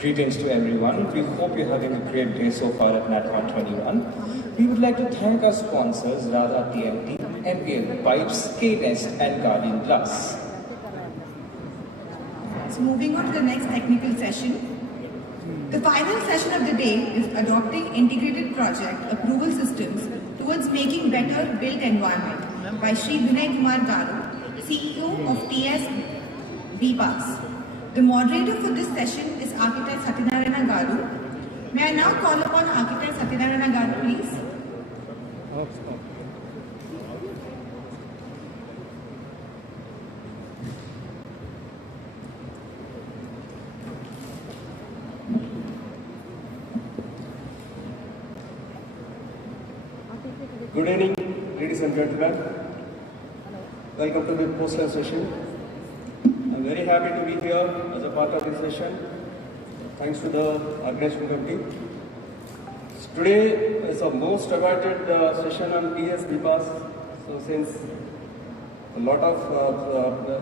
Greetings to everyone. We hope you're having a great day so far at NATCON 21. We would like to thank our sponsors Radha TMT, MPL Pipes, K-Nest and Guardian Glass. So moving on to the next technical session. The final session of the day is adopting integrated project approval systems towards making better built environment by Shri Vinay Kumar CEO of TS-bPASS. The moderator for this session is Architect Satyanarayana Garu. May I now call upon Architect Satyanarayana Garu, please? Good evening, ladies and gentlemen. Welcome to the post-lunch session. I'm very happy to be here as a part of this session. Thanks to the organization committee. Today is a most awaited session on TS-bPASS. So since a lot of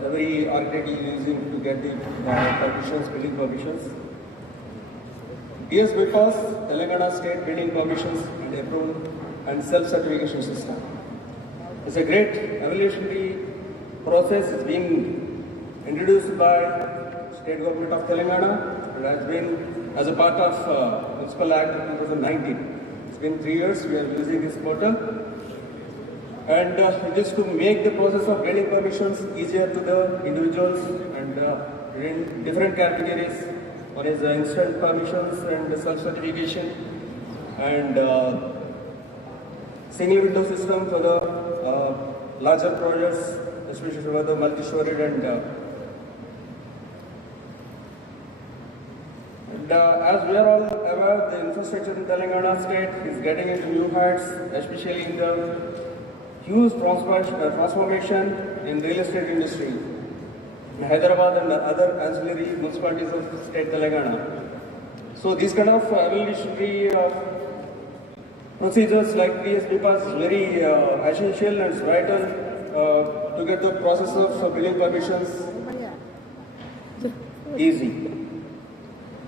every architect is using to get the permissions, building permissions. TS-bPASS, Telangana State Building Permissions and Approval and Self-Certification System. It's a great evolutionary process. It's been introduced by State Government of Telangana and has been as a part of Municipal Act of 2019. It's been 3 years we are using this portal, and it is to make the process of getting permissions easier to the individuals and in different categories. One is instant permissions and self-certification, and single window system for the larger projects, especially for the multi-storied and as we are all aware, the infrastructure in Telangana state is getting into new heights, especially in the huge transformation in real estate industry in Hyderabad and other ancillary municipalities of state Telangana. So these kind of evolutionary procedures like TS-bPASS is very essential and vital to get the process of building permissions easy.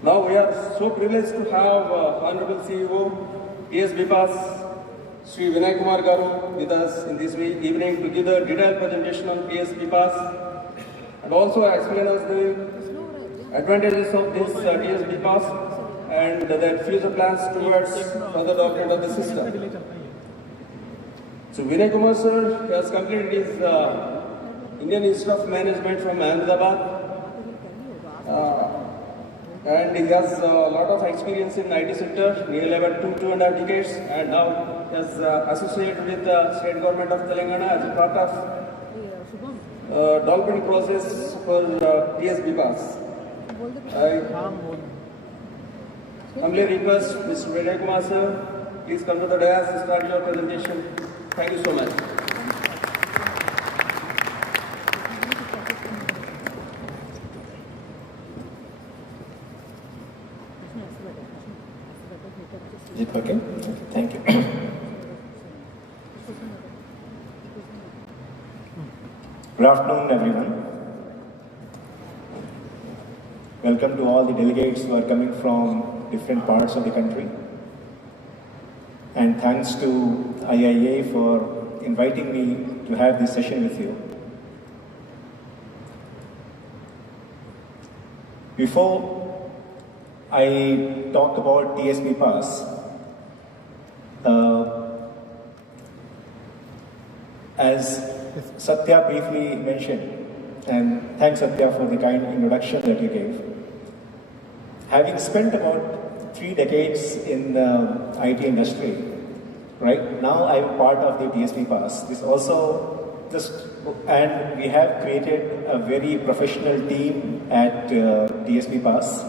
Now we are so privileged to have Honorable CEO TS-bPASS, Sri Vinay Kumar Garu with us in this evening to give the detailed presentation on TS-bPASS and also explain us the advantages of this TS-bPASS and the future plans towards further development of the system. So Vinay Kumar sir has completed his Indian Institute of Management from Ahmedabad, and he has a lot of experience in IT sector, nearly about 2.5 decades, and now he has associated with the state government of Telangana as a part of development process for TS-bPASS. I humbly request Mr. Vinay Kumar sir, please come to the dais to start your presentation. Thank you so much. Is it okay? Thank you. Good afternoon, everyone. Welcome to all the delegates who are coming from different parts of the country. And thanks to IIA for inviting me to have this session with you. Before I talk about TS-bPASS, as Satya briefly mentioned, and thanks Satya for the kind introduction that you gave. Having spent about 3 decades in the IT industry, right now I'm part of the TS-bPASS. This also and we have created a very professional team at TS-bPASS.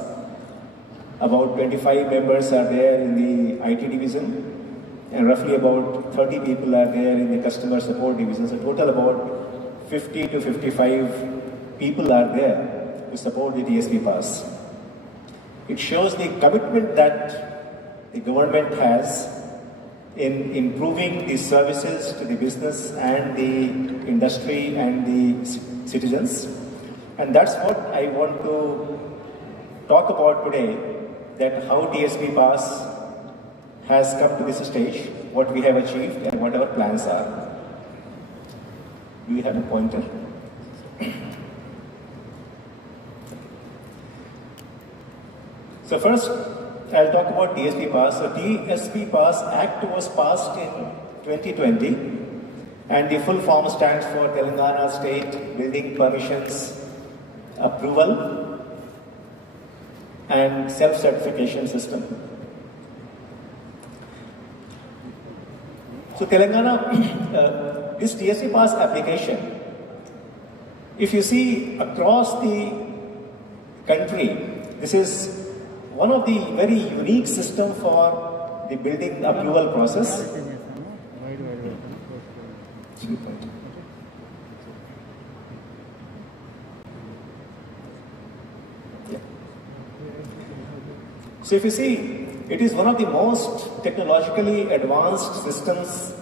About 25 members are there in the IT division, and roughly about 30 people are there in the customer support division. So total about 50 to 55 people are there to support the TS-bPASS. It shows the commitment that the government has in improving the services to the business and the industry and the citizens. And that's what I want to talk about today that how TS-bPASS has come to this stage, what we have achieved and what our plans are. Do you have a pointer? So first, I'll talk about TS-bPASS. So TS-bPASS Act was passed in 2020, and the full form stands for Telangana State Building Permissions Approval and Self-Certification System. So Telangana, this TS-bPASS application, if you see across the country, this is one of the very unique system for the building approval process. So if you see, it is one of the most technologically advanced systems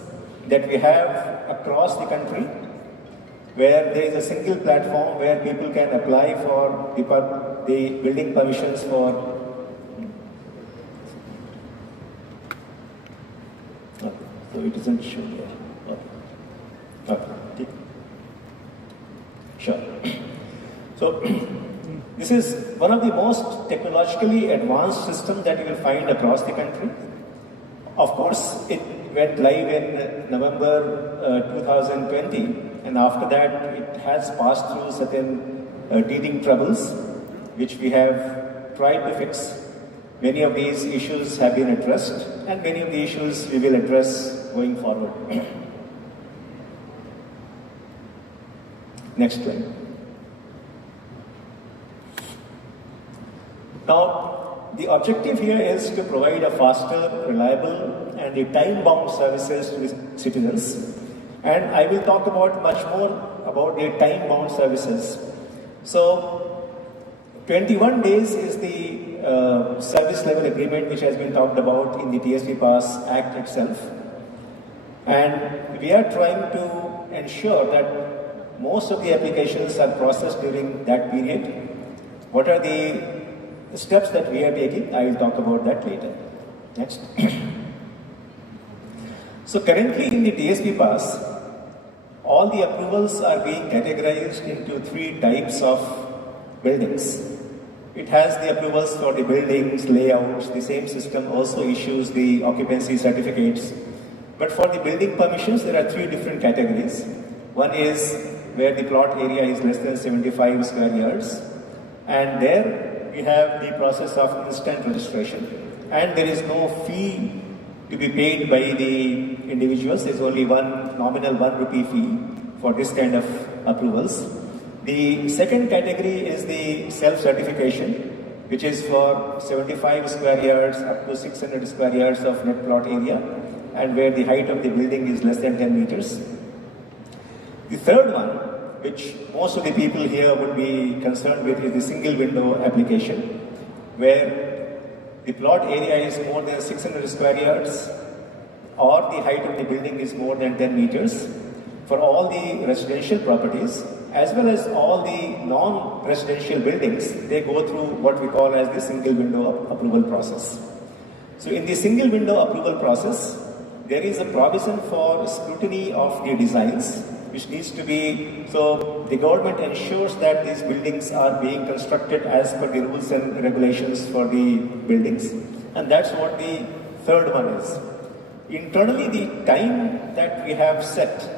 that we have across the country, where there is a single platform where people can apply for the building permissions for. So it isn't shown here. Okay. Sure. So this is one of the most technologically advanced systems that you will find across the country. Of course, it went live in November 2020, and after that it has passed through certain teething troubles, which we have tried to fix. Many of these issues have been addressed, and many of the issues we will address going forward. Next slide. Now, the objective here is to provide a faster, reliable, and a time-bound services to the citizens. And I will talk about much more about the time-bound services. So, 21 days is the service level agreement which has been talked about in the TS-bPASS Act itself. And we are trying to ensure that most of the applications are processed during that period. What are the steps that we are taking? I will talk about that later. Next. So currently in the TS-bPASS, all the approvals are being categorized into 3 types of buildings. It has the approvals for the buildings, layouts. The same system also issues the occupancy certificates. But for the building permissions, there are 3 different categories. One is where the plot area is less than 75 square yards. And there we have the process of instant registration. And there is no fee to be paid by the individuals. There is only one nominal 1 rupee fee for this kind of approvals. The second category is the self-certification, which is for 75 square yards up to 600 square yards of net plot area, and where the height of the building is less than 10 meters. The third one, which most of the people here would be concerned with, is the single window application, where the plot area is more than 600 square yards, or the height of the building is more than 10 meters for all the residential properties, as well as all the non-residential buildings. They go through what we call as the single window approval process. So in the single window approval process, there is a provision for scrutiny of the designs, which needs to be, so the government ensures that these buildings are being constructed as per the rules and regulations for the buildings. And that's what the third one is. Internally, the time that we have set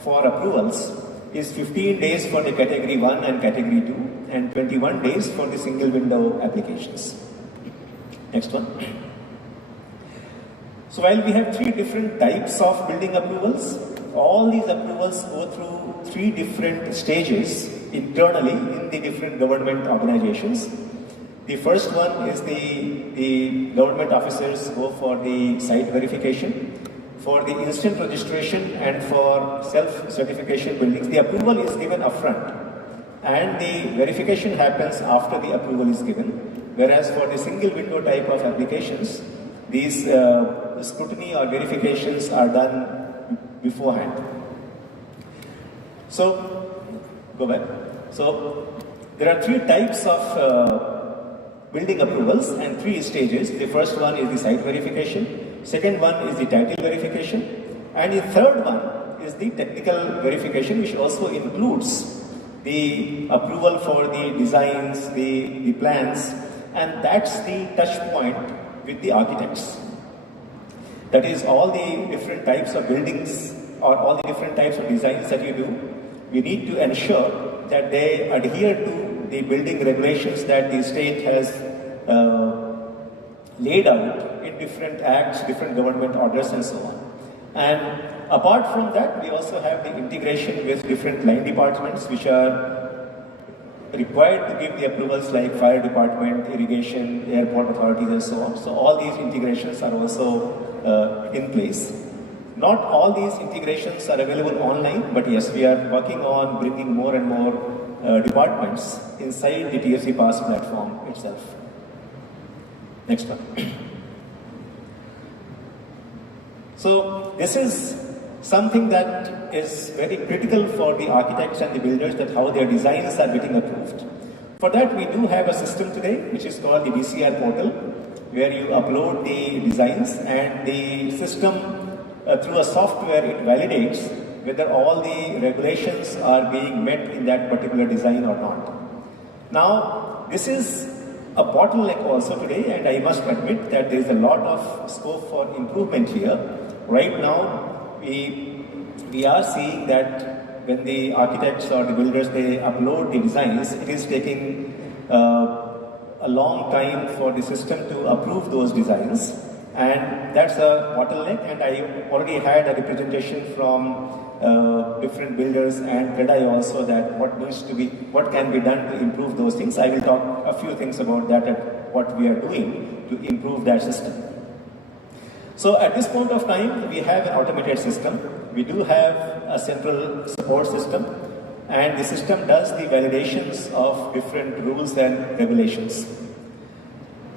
for approvals is 15 days for the category 1 and category 2, and 21 days for the single window applications. Next one. So while we have 3 different types of building approvals, all these approvals go through 3 different stages internally in the different government organizations. The first one is the government officers go for the site verification. For the instant registration and for self-certification buildings, the approval is given upfront, and the verification happens after the approval is given. Whereas for the single window type of applications, these scrutiny or verifications are done beforehand. So, go back. So, there are 3 types of building approvals and 3 stages. The first one is the site verification, second one is the title verification, and the third one is the technical verification, which also includes the approval for the designs, the plans, and that's the touch point with the architects. That is, all the different types of buildings or all the different types of designs that you do, we need to ensure that they adhere to the building regulations that the state has laid out in different acts, different government orders and so on. And apart from that, we also have the integration with different line departments which are required to give the approvals like fire department, irrigation, airport authorities and so on. So all these integrations are also in place. Not all these integrations are available online, but yes, we are working on bringing more and more departments inside the TS-bPASS platform itself. Next one. So this is something that is very critical for the architects and the builders, that how their designs are getting approved. For that, we do have a system today which is called the DCR portal, where you upload the designs and the system through a software, it validates whether all the regulations are being met in that particular design or not. Now, this is a bottleneck also today, and I must admit that there is a lot of scope for improvement here. Right now, we are seeing that when the architects or the builders, they upload the designs, it is taking a long time for the system to approve those designs. And that's a bottleneck, and I already had a representation from different builders and TREDI also, that what can be done to improve those things. I will talk a few things about that, at what we are doing to improve that system. So at this point of time, we have an automated system. We do have a central support system, and the system does the validations of different rules and regulations.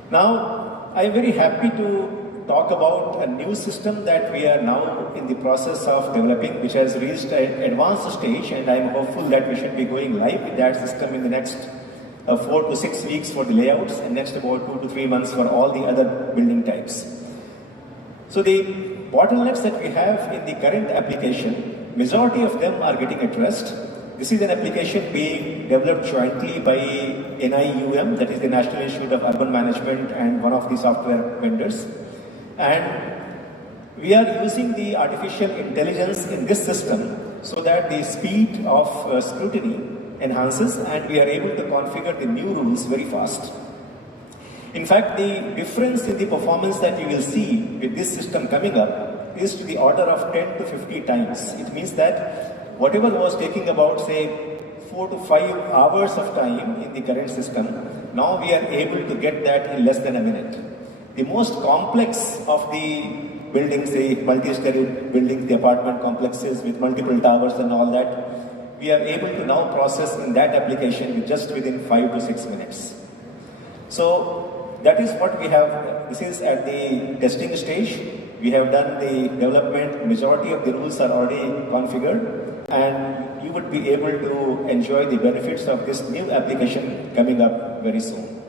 Now, I'm very happy to talk about a new system that we are now in the process of developing, which has reached an advanced stage, and I'm hopeful that we should be going live with that system in the next 4 to 6 weeks for the layouts, and next about 2 to 3 months for all the other building types. So the bottlenecks that we have in the current application, majority of them are getting addressed. This is an application being developed jointly by NIUM, that is the National Institute of Urban Management, and one of the software vendors. And we are using the artificial intelligence in this system so that the speed of scrutiny enhances, and we are able to configure the new rules very fast. In fact, the difference in the performance that you will see with this system coming up is to the order of 10 to 50 times. It means that whatever was taking about, say, 4 to 5 hours of time in the current system, now we are able to get that in less than a minute. The most complex of the buildings, the multi-story buildings, the apartment complexes with multiple towers and all that, we are able to now process in that application within 5 to 6 minutes. So that is what we have. This is at the testing stage. We have done the development. Majority of the rules are already configured, and you would be able to enjoy the benefits of this new application coming up very soon.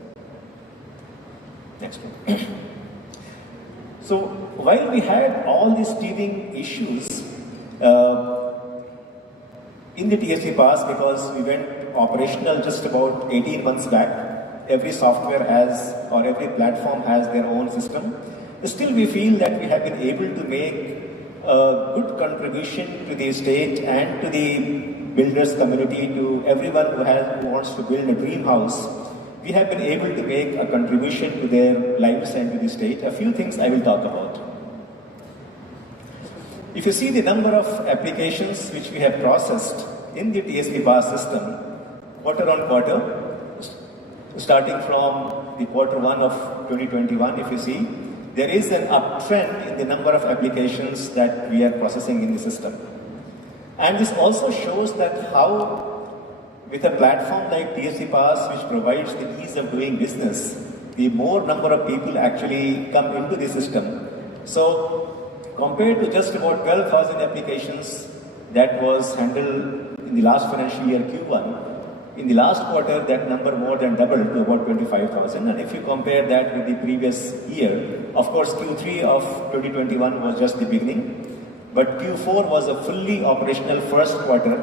Next one. So while we had all these teething issues in the TS-bPASS, because we went operational just about 18 months back, every software has, or every platform has their own system, still we feel that we have been able to make a good contribution to the state and to the builders community, to everyone who wants to build a dream house. We have been able to make a contribution to their lives and to the state. A few things I will talk about. If you see the number of applications which we have processed in the TS-bPASS system, quarter on quarter, starting from the quarter 1 of 2021, if you see, there is an uptrend in the number of applications that we are processing in the system. And this also shows that how, with a platform like TS-bPASS, which provides the ease of doing business, the more number of people actually come into the system. So, compared to just about 12,000 applications that was handled in the last financial year Q1, In the last quarter, that number more than doubled to about 25,000. And if you compare that with the previous year, of course, Q3 of 2021 was just the beginning, but Q4 was a fully operational first quarter,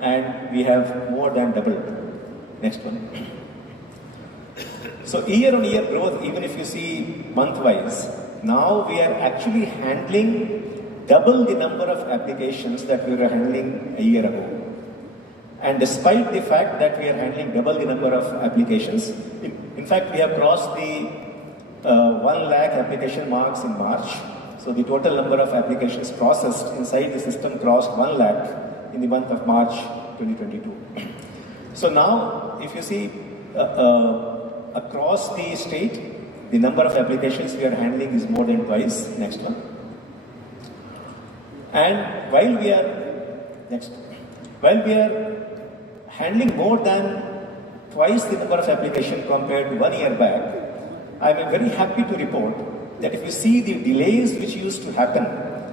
and we have more than doubled. Next one. So year-on-year growth, even if you see month-wise, now we are actually handling double the number of applications that we were handling a year ago. And despite the fact that we are handling double the number of applications, in fact, we have crossed the 1 lakh application marks in March. So the total number of applications processed inside the system crossed 1 lakh in the month of March 2022. So now, if you see across the state, the number of applications we are handling is more than twice. Next one. And while we are handling more than twice the number of applications compared to 1 year back, I am very happy to report that if you see the delays which used to happen,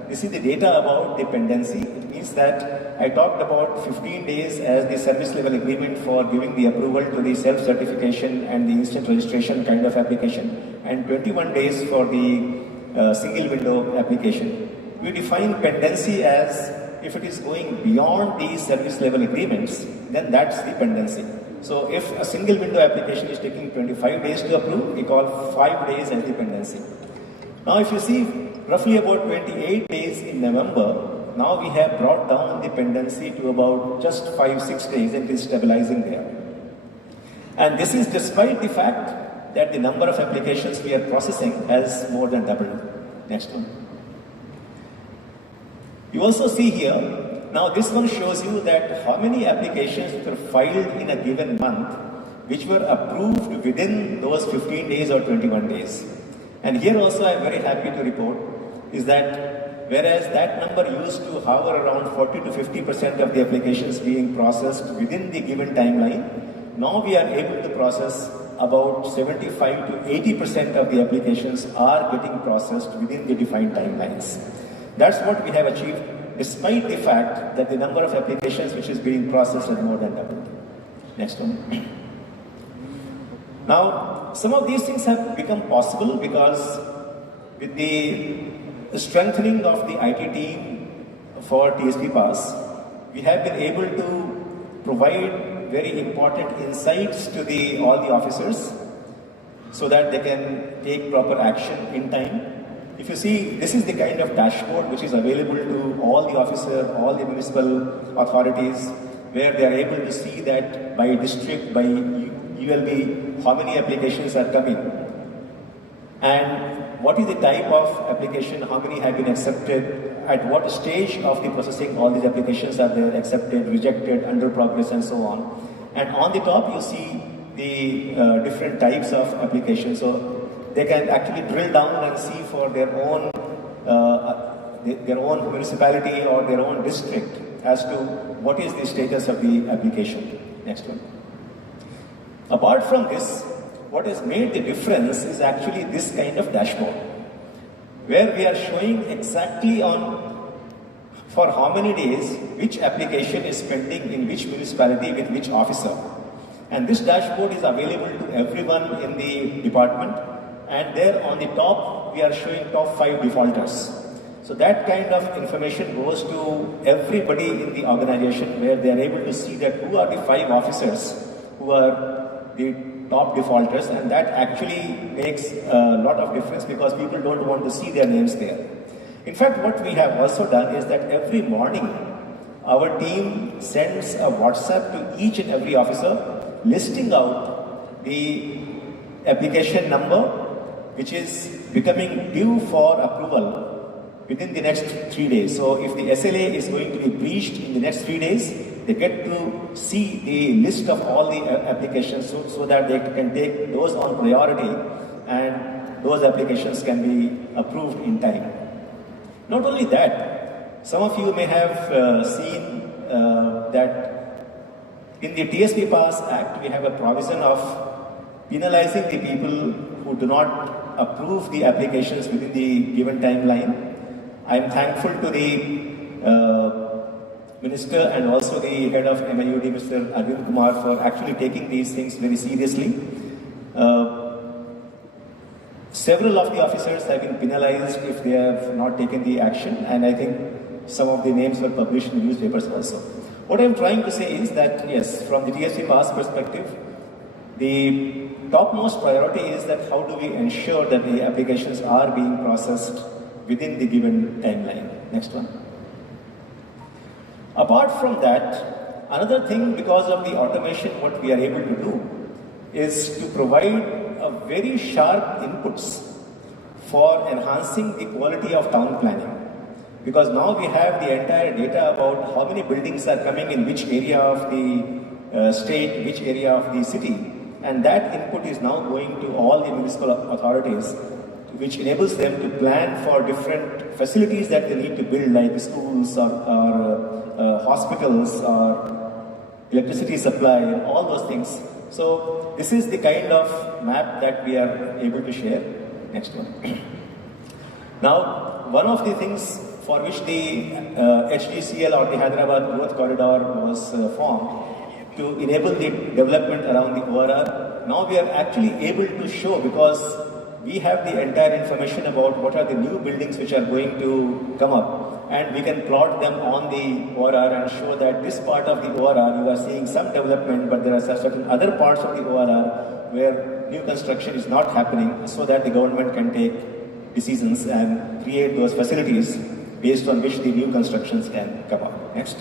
this is the data about dependency. It means that I talked about 15 days as the service level agreement for giving the approval to the self-certification and the instant registration kind of application, and 21 days for the single window application. We define pendency as if it is going beyond these service level agreements, then that's the pendency. So if a single window application is taking 25 days to approve, we call 5 days as dependency. Now if you see roughly about 28 days in November, now we have brought down dependency to about just 5-6 days, and it is stabilizing there. And this is despite the fact that the number of applications we are processing has more than doubled. Next one. You also see here, now this one shows you that how many applications were filed in a given month which were approved within those 15 days or 21 days. And here also I am very happy to report is that whereas that number used to hover around 40 to 50% of the applications being processed within the given timeline, now we are able to process about 75 to 80% of the applications are getting processed within the defined timelines. That's what we have achieved, despite the fact that the number of applications which is being processed is more than doubled. Next one. Now, some of these things have become possible because with the strengthening of the IT team for TS-bPASS, we have been able to provide very important insights to all the officers so that they can take proper action in time. If you see, this is the kind of dashboard which is available to all the officers, all the municipal authorities, where they are able to see that by district, by ULB, how many applications are coming, and what is the type of application, how many have been accepted, at what stage of the processing all these applications are there, accepted, rejected, under progress, and so on. And on the top, you see the different types of applications. So they can actually drill down and see for their own municipality or their own district as to what is the status of the application. Next one. Apart from this, what has made the difference is actually this kind of dashboard, where we are showing exactly for how many days which application is pending in which municipality with which officer. And this dashboard is available to everyone in the department. And there on the top, we are showing top 5 defaulters. So that kind of information goes to everybody in the organization, where they are able to see that who are the 5 officers who are the top defaulters, and that actually makes a lot of difference because people don't want to see their names there. In fact, what we have also done is that every morning, our team sends a WhatsApp to each and every officer listing out the application number which is becoming due for approval within the next 3 days. So if the SLA is going to be breached in the next 3 days, they get to see the list of all the applications so that they can take those on priority and those applications can be approved in time. Not only that, some of you may have seen that in the TS-bPASS Act, we have a provision of penalizing the people who do not approve the applications within the given timeline. I am thankful to the Minister and also the head of MIUD, Mr. Kumar, for actually taking these things very seriously. Several of the officers have been penalized if they have not taken the action, and I think some of the names were published in newspapers also. What I'm trying to say is that, yes, from the TS-bPASS perspective, the topmost priority is that how do we ensure that the applications are being processed within the given timeline. Next one. Apart from that, another thing, because of the automation, what we are able to do is to provide a very sharp inputs for enhancing the quality of town planning. Because now we have the entire data about how many buildings are coming in which area of the state, which area of the city, and that input is now going to all the municipal authorities, which enables them to plan for different facilities that they need to build, like schools or hospitals or electricity supply and all those things. So this is the kind of map that we are able to share. Next one. Now, one of the things for which the HDCL or the Hyderabad Growth Corridor was formed to enable the development around the ORR, now we are actually able to show, because we have the entire information about what are the new buildings which are going to come up, and we can plot them on the ORR and show that this part of the ORR you are seeing some development, but there are certain other parts of the ORR where new construction is not happening, so that the government can take decisions and create those facilities based on which the new constructions can come up. Next.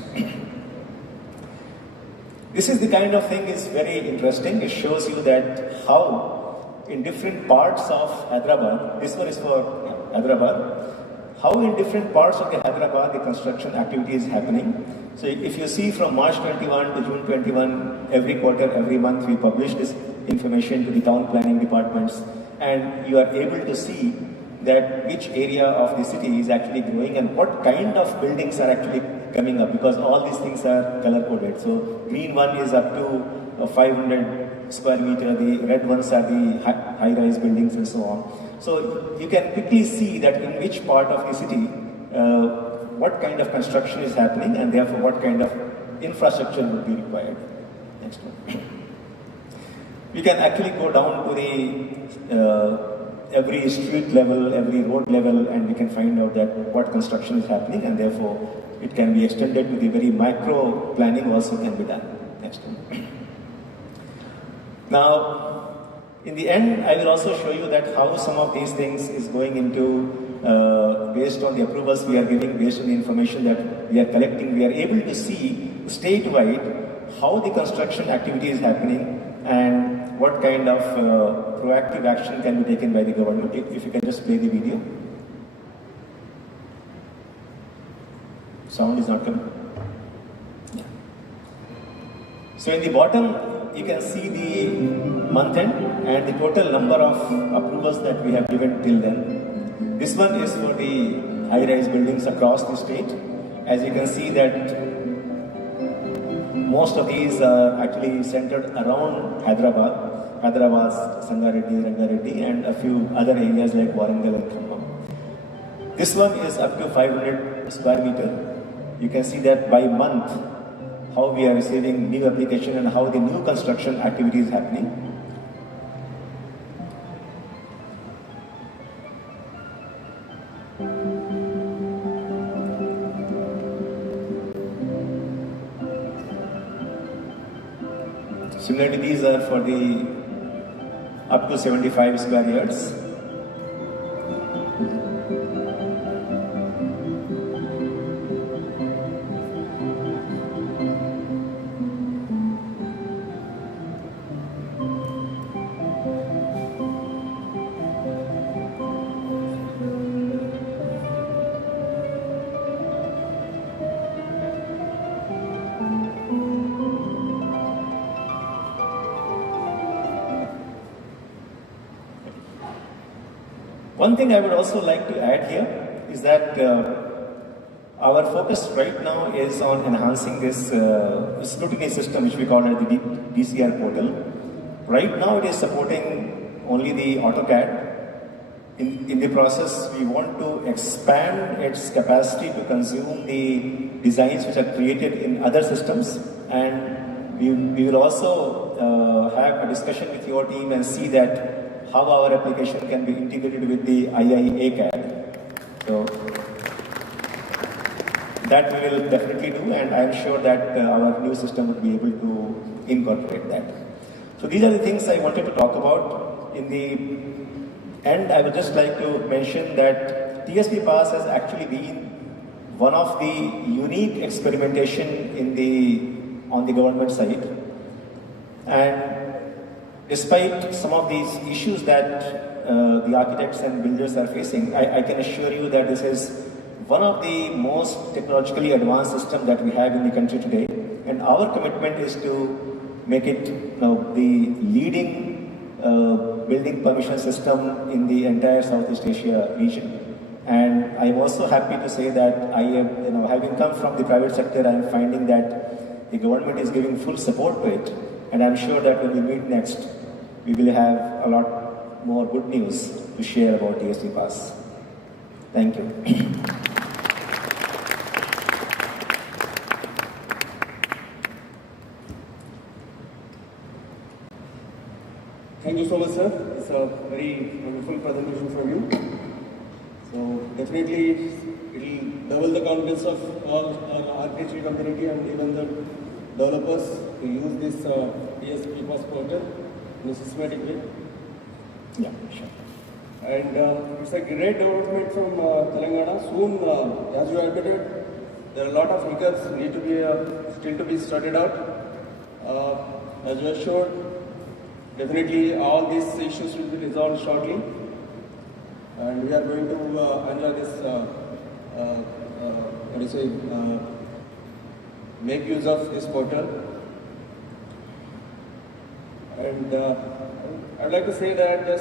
This is the kind of thing is very interesting. It shows you that how in different parts of Hyderabad, this one is for Hyderabad, how in different parts of the Hyderabad the construction activity is happening. So if you see from March 21 to June 21, every quarter, every month, we publish this information to the town planning departments, and you are able to see that which area of the city is actually growing and what kind of buildings are actually coming up, because all these things are color coded. So green one is up to 500 square meter, the red ones are the high-rise buildings and so on. So you can quickly see that in which part of the city what kind of construction is happening, and therefore what kind of infrastructure would be required. Next one. We can actually go down to the every street level, every road level, and we can find out that what construction is happening, and therefore it can be extended to the very micro planning also can be done. Next one. Now, in the end, I will also show you that how some of these things is going into, based on the approvals we are giving, based on the information that we are collecting, we are able to see statewide how the construction activity is happening and what kind of proactive action can be taken by the government. If you can just play the video. Sound is not coming. Yeah. So in the bottom, you can see the month end and the total number of approvals that we have given till then. This one is for the high-rise buildings across the state. As you can see that most of these are actually centered around Hyderabad's Sangareddy, Rangareddy, and a few other areas like Warangal and Kuma. This one is up to 500 square meter. You can see that by month, how we are receiving new application and how the new construction activity is happening. Similarly, these are for the up to 75 square yards. One thing I would also like to add here is that our focus right now is on enhancing this scrutiny system, which we call it the DCR portal. Right now it is supporting only the AutoCAD. In the process, we want to expand its capacity to consume the designs which are created in other systems, and we will also have a discussion with your team and see that how our application can be integrated with the IIA CAD. So that we will definitely do, and I am sure that our new system will be able to incorporate that. So these are the things I wanted to talk about. In the end, I would just like to mention that TS-bPASS has actually been one of the unique experimentation on the government side. And despite some of these issues that the architects and builders are facing, I can assure you that this is one of the most technologically advanced systems that we have in the country today. And our commitment is to make it the leading building permission system in the entire Southeast Asia region. And I'm also happy to say that I am, having come from the private sector, I am finding that the government is giving full support to it. And I'm sure that when we meet next, we will have a lot more good news to share about TS-bPASS. Thank you. Thank you so much, sir. It's a very wonderful presentation from you. So definitely it will double the confidence of all our architecture community and even the developers to use this TS-bPASS portal in a systematic way. Yeah, sure. And it's a great development from Telangana. Soon, as you admitted, there are a lot of hiccups need to be still to be sorted out. As you assured, definitely all these issues will be resolved shortly, and we are going to enjoy this, make use of this portal. And I'd like to say that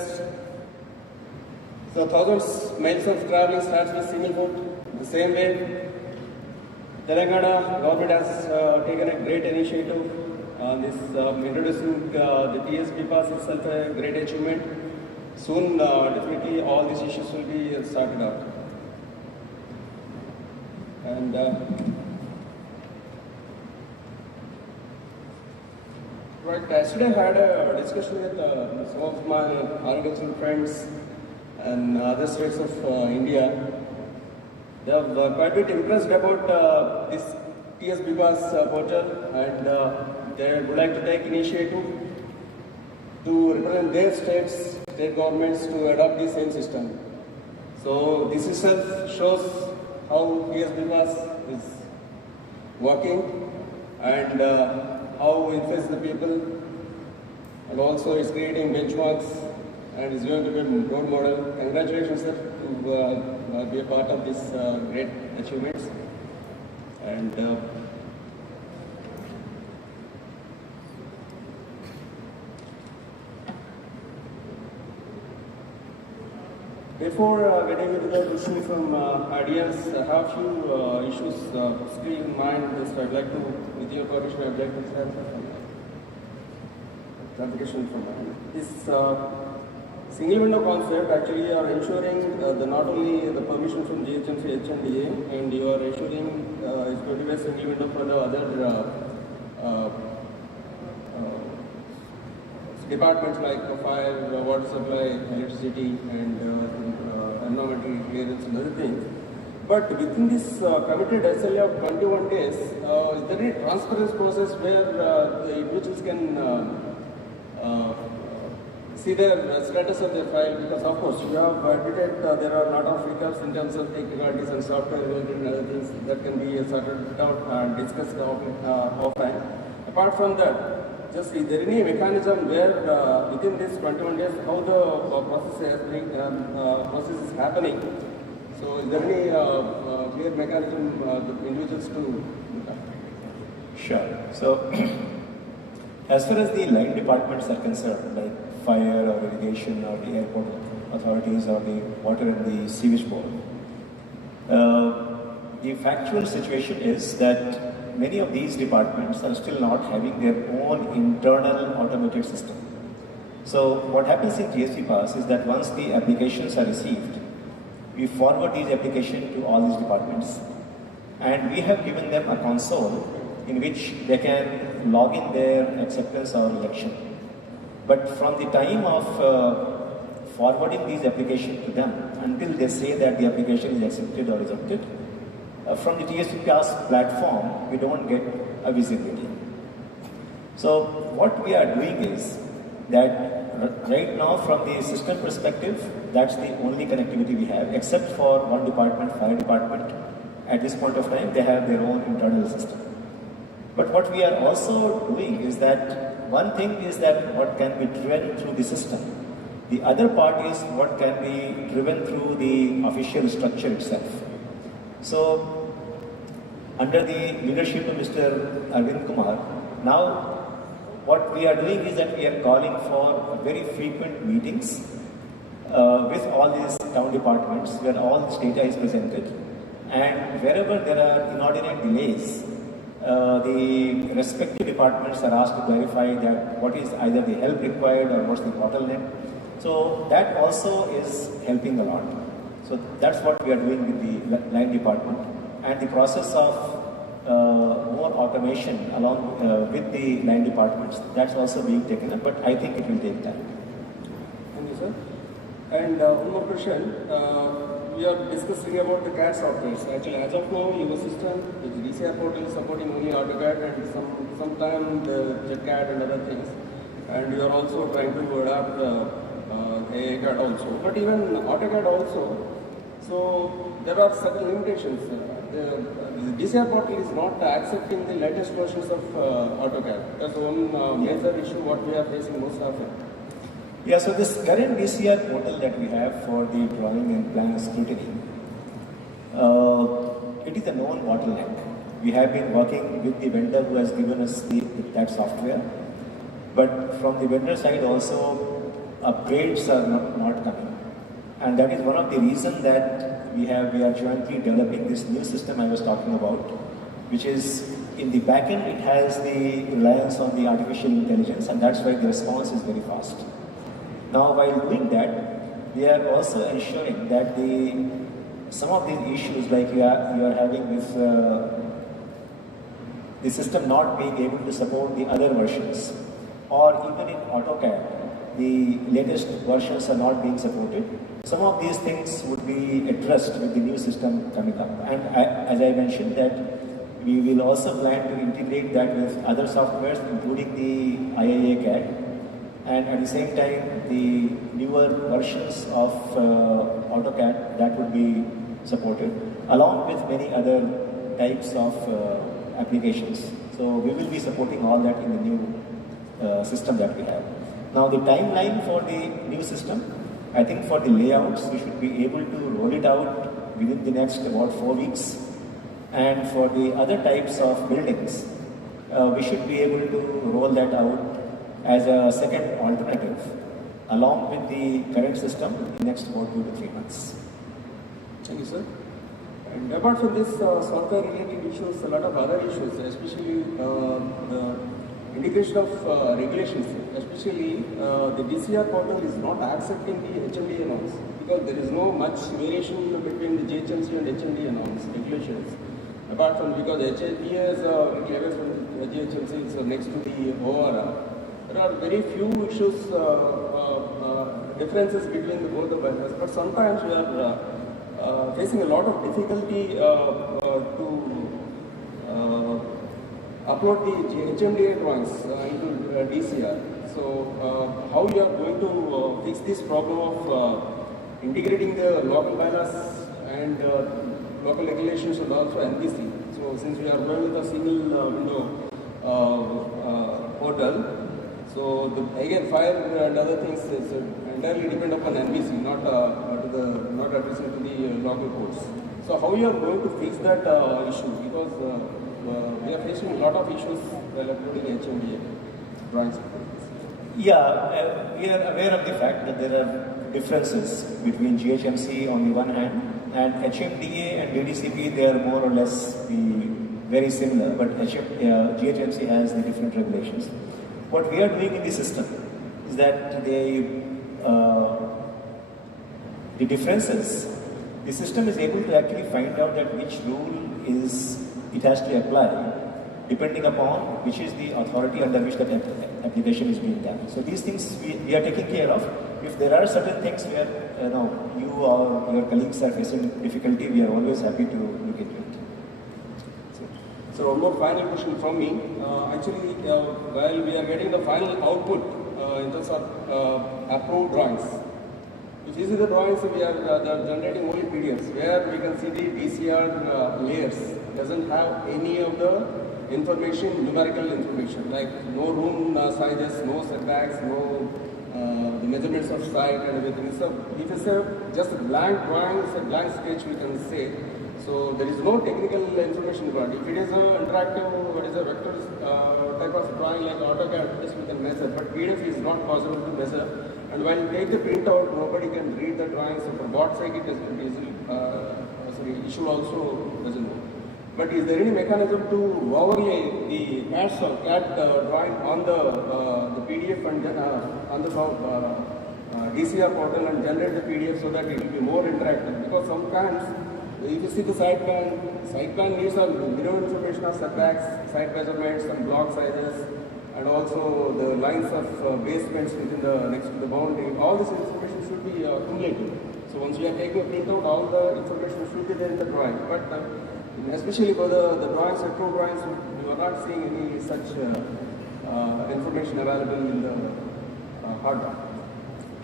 so thousands miles of traveling starts with single foot. The same way, Telangana government has taken a great initiative. This introducing the TS-bPASS itself a great achievement. Soon, definitely all these issues will be sorted out. And right, yesterday I had a discussion with some of my architectural friends and other states of India. They are quite a bit impressed about this TS-bPASS portal, and they would like to take initiative to represent their state governments to adopt the same system. So this itself shows how TS-bPASS is working and how it influences the people, and also it's creating benchmarks and is going to be a role model. Congratulations, sir, to be a part of this great achievements. And before getting into the question from audience, I have a few issues still in mind. I'd like to, with your permission, I'd like to have clarification from this single window concept. Actually, you are ensuring not only the permission from GHMC, HNDA, and you are ensuring it's going to be a single window for the other departments like fire, water supply, electricity, and environmental clearance and other things. But within this committed SLA of 21 days, is there any transparency process where the individuals can see the status of their file? Because of course, you have admitted there are a lot of hiccups in terms of technicalities and software related and other things that can be sorted out and discussed offline. Apart from that, just is there any mechanism where within this 21 days how the process is happening? So is there any clear mechanism the individuals to? Sure. So as far as the line departments are concerned, like fire or irrigation or the airport authorities or the water and the sewage board, the factual situation is that many of these departments are still not having their own internal automated system. So what happens in TS-bPASS is that once the applications are received, we forward these applications to all these departments, and we have given them a console in which they can log in their acceptance or rejection. But from the time of forwarding these applications to them until they say that the application is accepted or rejected, from the TS-bPASS platform, we don't get a visibility. So what we are doing is that right now from the system perspective, that's the only connectivity we have, except for one department, fire department. At this point of time, they have their own internal system. But what we are also doing is that one thing is that what can be driven through the system. The other part is what can be driven through the official structure itself. So, under the leadership of Mr. Kumar, now what we are doing is that we are calling for very frequent meetings with all these town departments where all this data is presented, and wherever there are inordinate delays, the respective departments are asked to clarify that what is either the help required or what's the bottleneck. So that also is helping a lot. So that's what we are doing with the line department, and the process of more automation along with the line departments, that's also being taken up, but I think it will take time. Thank you, sir. And one more question. We are discussing about the CAD software. Actually, as of now, your system, the DCR portal is supporting only AutoCAD and sometime the JetCAD and other things. And you are also trying to adapt IIA CAD also. But even AutoCAD also, so there are certain limitations. The DCR portal is not accepting the latest versions of AutoCAD. That's one major issue what we are facing most often. Yeah, so this current DCR portal that we have for the drawing and plan scrutiny, it is a known bottleneck. We have been working with the vendor who has given us that software, but from the vendor side also, upgrades are not coming. And that is one of the reasons that we are jointly developing this new system I was talking about, which is in the backend, it has the reliance on the artificial intelligence, and that's why the response is very fast. Now, while doing that, we are also ensuring that some of these issues, like you are having with the system not being able to support the other versions, or even in AutoCAD, the latest versions are not being supported. Some of these things would be addressed with the new system coming up. And as I mentioned that we will also plan to integrate that with other softwares, including the IIA CAD. And at the same time, the newer versions of AutoCAD that would be supported, along with many other types of applications. So we will be supporting all that in the new system that we have. Now the timeline for the new system, I think for the layouts, we should be able to roll it out within the next about 4 weeks. And for the other types of buildings, we should be able to roll that out as a second alternative, along with the current system in the next about 2 to 3 months. Thank you, sir. And apart from this software-related issues, a lot of other issues, especially the integration of regulations, especially the DCR portal is not accepting the HMDA norms, because there is no much variation between the GHMC and HMDA norms regulations. Apart from because HMDA is levels from the GHMC is next to the ORR. There are very few issues, differences between both the bylaws, but sometimes we are facing a lot of difficulty to upload the HMDA drawings into DCR. So, how you are going to fix this problem of integrating the local bylaws and local regulations and also NBC? So, since we are going with a single window portal, so again, fire and other things is entirely depend upon NBC, not addressing to the local codes. So how you are going to fix that issue? Because we are facing a lot of issues while uploading HMDA drawings. Yeah, we are aware of the fact that there are differences between GHMC on the one hand and HMDA and DDCP. They are more or less very similar, but GHMC has the different regulations. What we are doing in the system is that the differences, the system is able to actually find out that which rule it has to apply, depending upon which is the authority under which that application is being done. So these things we are taking care of. If there are certain things where you or your colleagues are facing difficulty, we are always happy to look into it. So one more final question from me. Actually, while we are getting the final output in terms of approved drawings, if you see the drawings, we are generating only PDFs where we can see the DCR layers doesn't have any of the information, numerical information, like no room sizes, no setbacks, no the measurements of site and everything. So if it's just a blank drawing, it's a blank sketch, we can say. So there is no technical information about it. If it is an interactive, what is a vector type of drawing like AutoCAD, this we can measure, but PDF is not possible to measure. And when you take the printout, nobody can read the drawings. So for bot sake, it is easily, issue also doesn't work. But is there any mechanism to overlay the CAD or CAD drawing on the PDF and on the DCR portal and generate the PDF so that it will be more interactive? Because sometimes, if you see the site plan needs a minimum information of setbacks, site measurements, some block sizes, and also the lines of basements within the next to the boundary. All this information should be accumulated. So once we are taking a printout, all the information should be there in the drawing. But especially for the drawings, approved drawings, you are not seeing any such information available in the hard drive.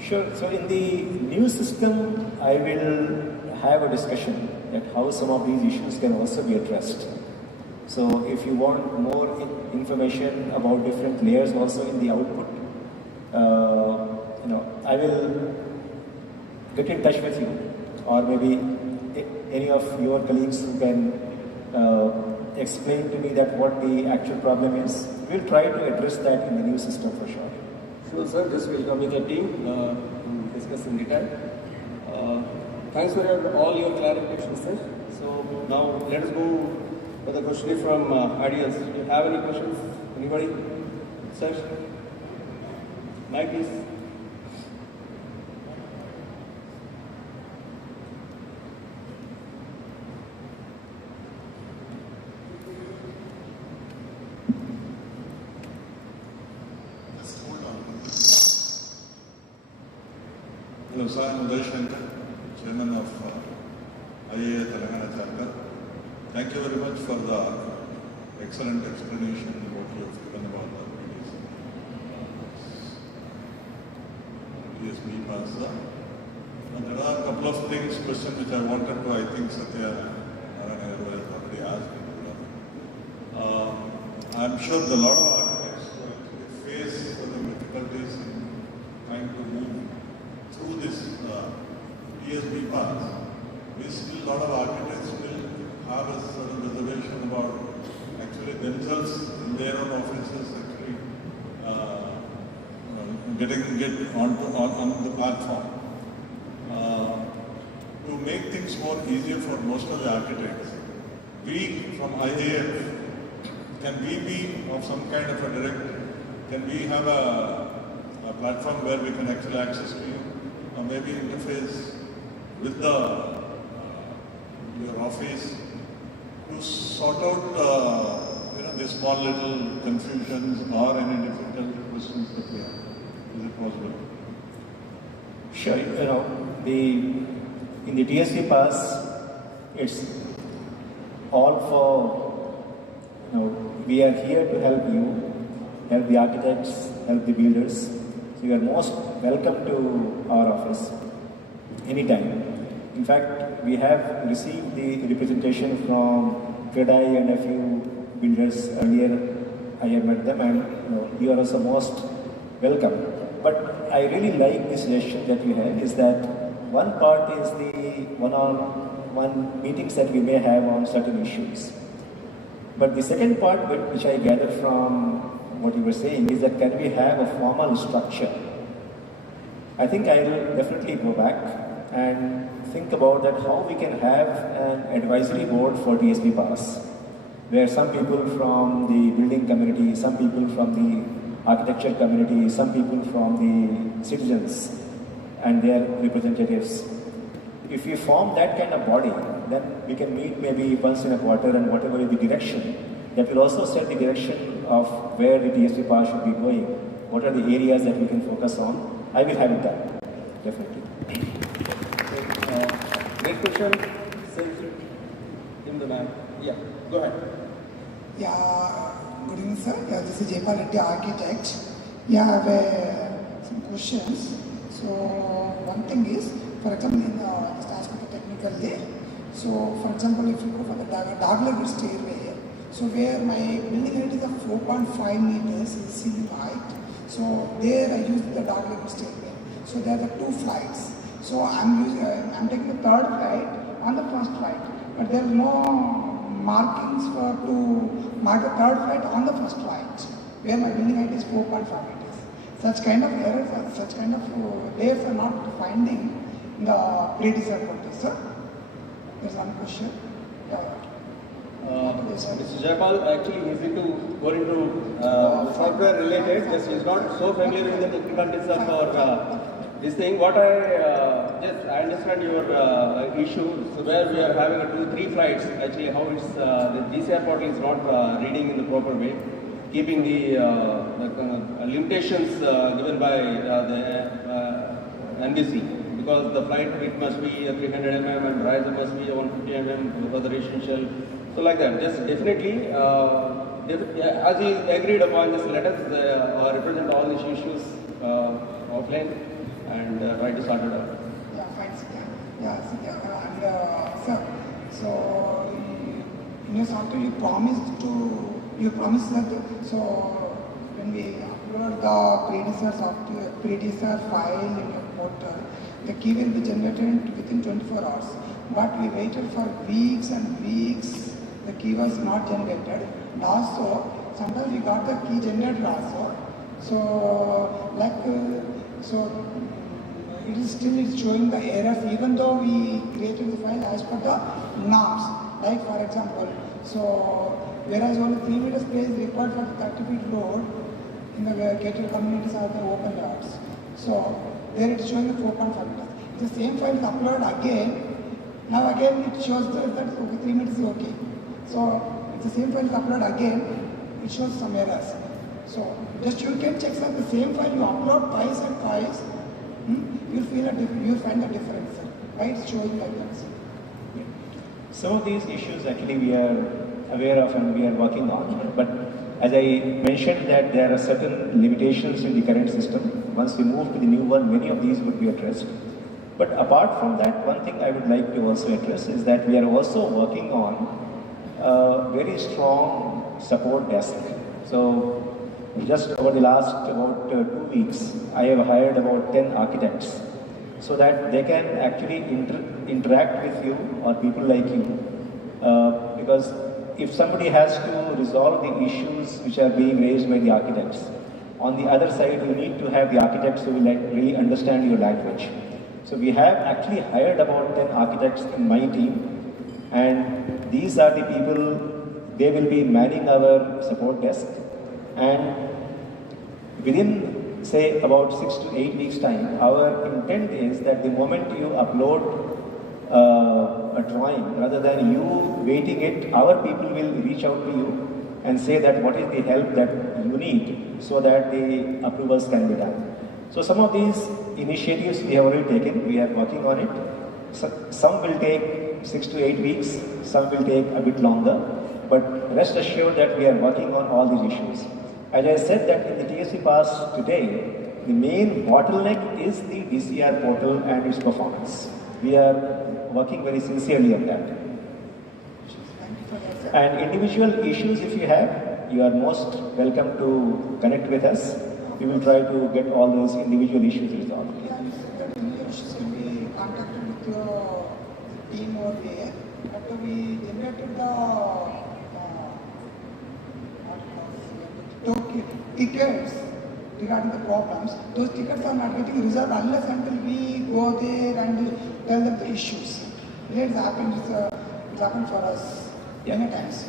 Sure. So in the new system, I will have a discussion that how some of these issues can also be addressed. So if you want more information about different layers also in the output, I will get in touch with you, or maybe any of your colleagues who can explain to me that what the actual problem is. We'll try to address that in the new system for sure. Sure, sir. This will come with the team to discuss in detail. Thanks for all your clarifications, sir. So now let us go for the question from audience. Do you have any questions? Anybody? Sir? Mike, please. Hello, sir. I'm Vinay, Chairman of IIA Telangana chapter. Thank you very much for the excellent explanation what you have given about the TS-bPASS. And there are a couple of questions which I wanted to, I think Satya has already asked. I'm sure a lot of architects will face the difficulties in trying to move through this TS-bPASS. We still, a lot of architects will have a certain reservation about actually themselves in their own offices actually get on the platform. To make things more easier for most of the architects, we from IIF, can we be of some kind of a direct, can we have a platform where we can actually access to you, or maybe interface with your office to sort out the small little confusions or any difficult questions that we have? Is it possible? Sure. In the TS-bPASS, it's all for, we are here to help you, help the architects, help the builders. So you are most welcome to our office anytime. In fact, we have received the representation from Vinay and a few builders earlier. I have met them, and you are also most welcome. But I really like this suggestion that you have, is that one part is the one-on-one meetings that we may have on certain issues. But the second part, which I gather from what you were saying, is that can we have a formal structure? I think I will definitely go back and think about that, how we can have an advisory board for TS-bPASS, where some people from the building community, some people from the architecture community, some people from the citizens and their representatives. If we form that kind of body, then we can meet maybe once in a quarter, and whatever is the direction, that will also set the direction of where the TS-bPASS should be going. What are the areas that we can focus on? I will have it done, definitely. Next question, in the man. Yeah, go ahead. Yeah, good evening, sir. This is j.PASS, architect. Yeah, I have some questions. So, one thing is, for example, in just as per the technical day. So, for example, if you go for the dog-legged stairway, so where my building height is of 4.5 meters in ceiling height. So there I use the dog-legged stairway. So there are 2 flights. So I'm taking the 3rd flight on the 1st flight, but there is no markings to mark the 3rd flight on the 1st flight, where my building height is 4.5 meters. Such kind of errors, such kind of layers are not finding in the predecessor quotas, sir. There's one question. Mr. Jaipal, actually he's going into software related, just he's not so familiar with the technicalities of our this thing. What I understand your issue, so where we are having 2-3 flights, actually how it's, the GCR portal is not reading in the proper way, keeping the limitations given by the NBC. Because the flight width must be 300 mm and riser must be 150 mm for the residential. So like that, just definitely, as we agreed upon, just let us represent all these issues offline and try to sort it out. Yeah, fine, sir. And sir, so in your software you promised that, so when we upload the predecessor file in your portal, the key will be generated within 24 hours. But we waited for weeks and weeks, the key was not generated. And also, sometimes we got the key generated also. So, it is still showing the errors even though we created the file as per the norms. Like for example, so whereas only 3 meters space is required for the 30 feet load, in the gated communities are the open lots. So, there it is showing the 4.5 meters. The same file is uploaded again. Now again it shows that okay, 3 meters is okay. So if the same file is uploaded again, it shows some errors. So just you can check that the same file you upload twice and twice, you'll find the difference. Why it's showing like that? Some of these issues actually we are aware of and we are working on. But as I mentioned that there are certain limitations in the current system. Once we move to the new one, many of these would be addressed. But apart from that, one thing I would like to also address is that we are also working on a very strong support desk. So just over the last about 2 weeks, I have hired about 10 architects so that they can actually interact with you or people like you. Because if somebody has to resolve the issues which are being raised by the architects, on the other side, you need to have the architects who will really understand your language. So we have actually hired about 10 architects in my team, and these are the people, they will be manning our support desk. And within, say, about 6 to 8 weeks' time, our intent is that the moment you upload a drawing, rather than you waiting it, our people will reach out to you and say that what is the help that you need so that the approvals can be done. So some of these initiatives we have already taken, we are working on it. So some will take 6 to 8 weeks, some will take a bit longer, but rest assured that we are working on all these issues. As I said that in the TS-bPASS today, the main bottleneck is the DCR portal and its performance. We are working very sincerely on that. And individual issues, if you have, you are most welcome to connect with us. We will try to get all those individual issues resolved. Individual issues can be contacted with your team over there. After we generated the tickets regarding the problems, those tickets are not getting resolved unless until we go there and tell them the issues. It's happened for us many times.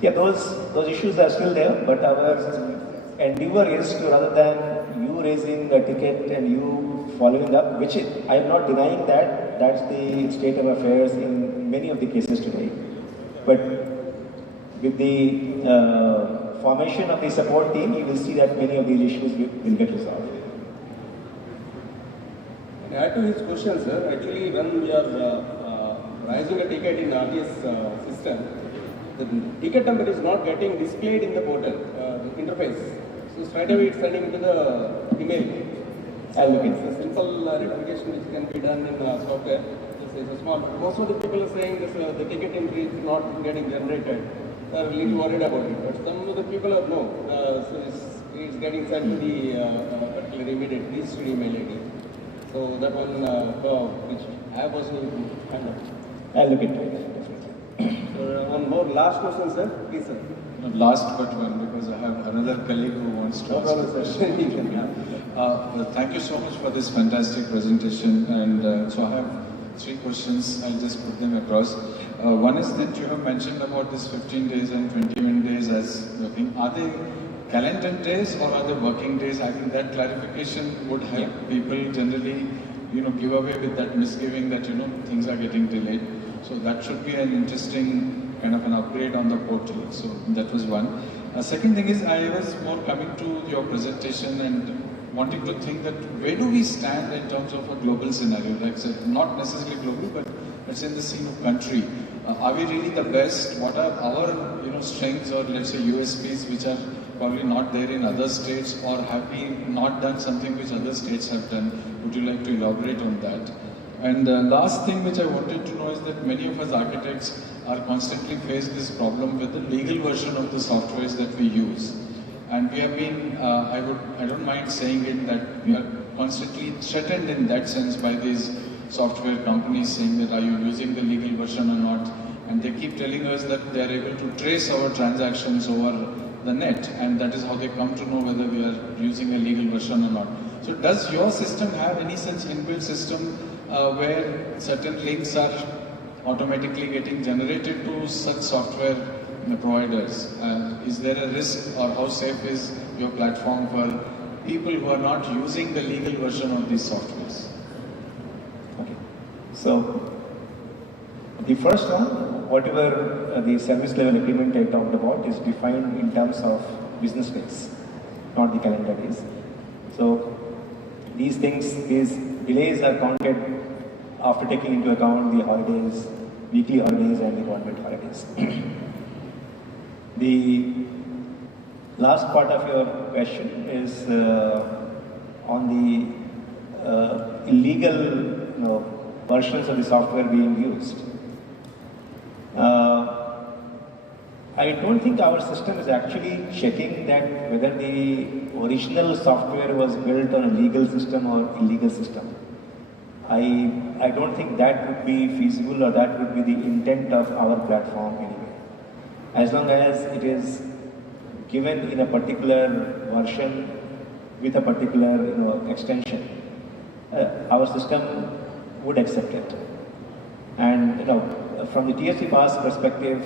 Yeah, those issues are still there, but our endeavor is to, rather than you raising a ticket and you following up, which I am not denying that, that's the state of affairs in many of the cases today. But with the formation of the support team, you will see that many of these issues will get resolved. And add to his question, sir, actually when we are raising a ticket in RDS system, the ticket number is not getting displayed in the portal interface. So straight away it's sending into the email. I'll look into It's a simple rectification which can be done in software. It's a small. Most of the people are saying this, the ticket entry is not getting generated. They're a little worried about it. But some of the people are no. So it's getting sent to the particular immediate registered email ID. So that one, which I personally handle. I'll look into it, definitely. One more last question, sir. Please, sir. No, last but one, because I have another colleague who wants to ask a question. Thank you so much for this fantastic presentation. And so I have 3 questions. I'll just put them across. One is that you have mentioned about this 15 days and 21 days as working. Are they calendar days or are they working days? I think that clarification would help people generally, give away with that misgiving that, things are getting delayed. So that should be an interesting kind of an upgrade on the portal. So that was one. Second thing is, I was more coming to your presentation and wanting to think that where do we stand in terms of a global scenario? Like, say, not necessarily global, but let's say in the scene of country. Are we really the best? What are our strengths or let's say USPs which are probably not there in other states, or have we not done something which other states have done? Would you like to elaborate on that? And the last thing which I wanted to know is that many of us architects are constantly faced this problem with the legal version of the softwares that we use. And we have been, I don't mind saying it, that we are constantly threatened in that sense by these software companies saying that are you using the legal version or not? And they keep telling us that they are able to trace our transactions over the net, and that is how they come to know whether we are using a legal version or not. So does your system have any such inbuilt system where certain links are automatically getting generated to such software providers? Is there a risk, or how safe is your platform for people who are not using the legal version of these softwares? Okay. So the first one, whatever the service level agreement I talked about, is defined in terms of business days, not the calendar days. So these things, these delays are counted after taking into account the holidays, weekly holidays and the government holidays. The last part of your question is on the illegal versions of the software being used. I don't think our system is actually checking that whether the original software was built on a legal system or illegal system. I don't think that would be feasible, or that would be the intent of our platform anyway. As long as it is given in a particular version with a particular extension, our system would accept it. And from the TS-bPASS perspective,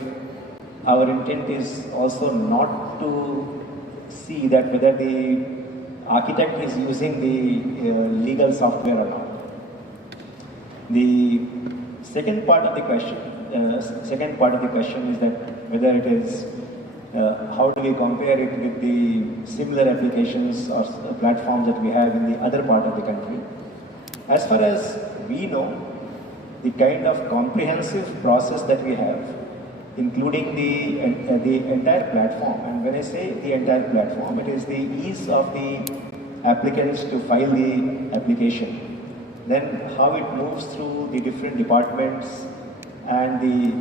our intent is also not to see that whether the architect is using the legal software or not. The second part of the question is that whether it is how do we compare it with the similar applications or platforms that we have in the other part of the country. As far as we know, the kind of comprehensive process that we have, including the entire platform, and when I say the entire platform, it is the ease of the applicants to file the application, then how it moves through the different departments and the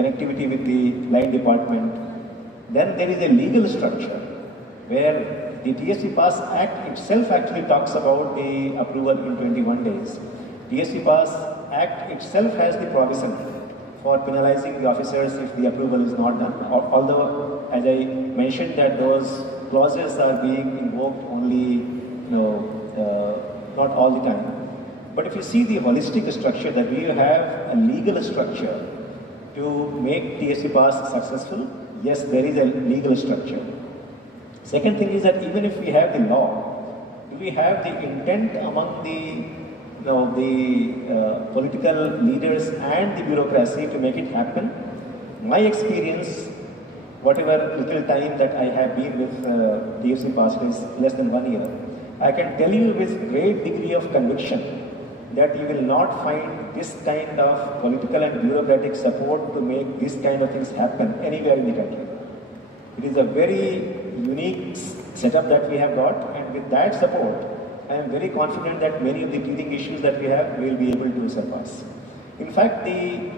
connectivity with the line department. Then there is a legal structure where the TS-bPASS Act itself actually talks about the approval in 21 days. TS-bPASS Act itself has the provision for penalizing the officers if the approval is not done. Although, as I mentioned, that those clauses are being invoked only, not all the time. But if you see the holistic structure, that we have a legal structure to make TS-bPASS successful, yes, there is a legal structure. Second thing is that even if we have the law, do we have the intent among the political leaders and the bureaucracy to make it happen? My experience, whatever little time that I have been with TS-bPASS is less than 1 year, I can tell you with great degree of conviction that you will not find this kind of political and bureaucratic support to make this kind of things happen anywhere in the country. It is a very unique setup that we have got, and with that support, I am very confident that many of the teething issues that we have will be able to surpass. In fact, the